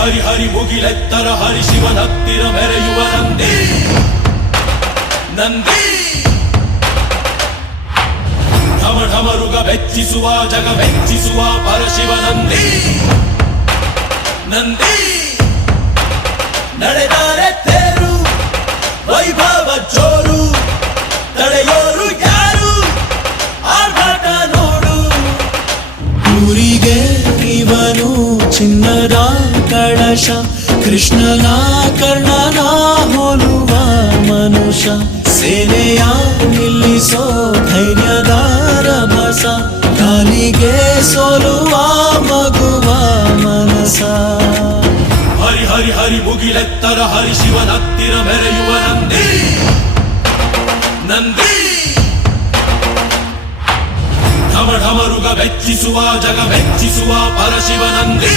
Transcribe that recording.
ಹರಿ ಹರಿ ಮುಗಿಲೆತ್ತರ ಹರಿ ಶಿವನತ್ತಿರ ಮೆರೆಯುವ ನಂದಿ ನಂದಿ ಢಮ ಢಮರುಗ ಬೆಚ್ಚಿಸುವ ಜಗ ಬೆಚ್ಚಿಸುವ ಪರಶಿವ ನಂದಿ ನಂದಿ ನಡೆದಾರೆ ತೇರು ವೈಭವ ಜೋರು ತಡೆಯೋರು ಯಾರು ಆರ್ಭಟ ನೋಡು ಊರಿಗೆ ಇವನು ಚಿನ್ನದ ಕಳಶ ಕೃಷ್ಣನ ಕರ್ಣನ ಹೋಲುವ ಮನುಷ್ಯ ಸೇನೆಯ ನಿಲ್ಲಿಸೋ ಧೈರ್ಯದ ರಭಸ ಕಾಲಿಗೆ ಸೋಲುವ ಮಗುವ ಮನಸ ಹರಿ ಹರಿ ಹರಿ ಮುಗಿಲೆತ್ತರ ಹರಿ ಶಿವನತ್ತಿರ ಮೆರೆಯುವ ನಂದಿ ನಂದಿ ಢಮ ಢಮರುಗ ಬೆಚ್ಚಿಸುವ ಜಗ ಬೆಚ್ಚಿಸುವ ಪರಶಿವ ನಂದಿ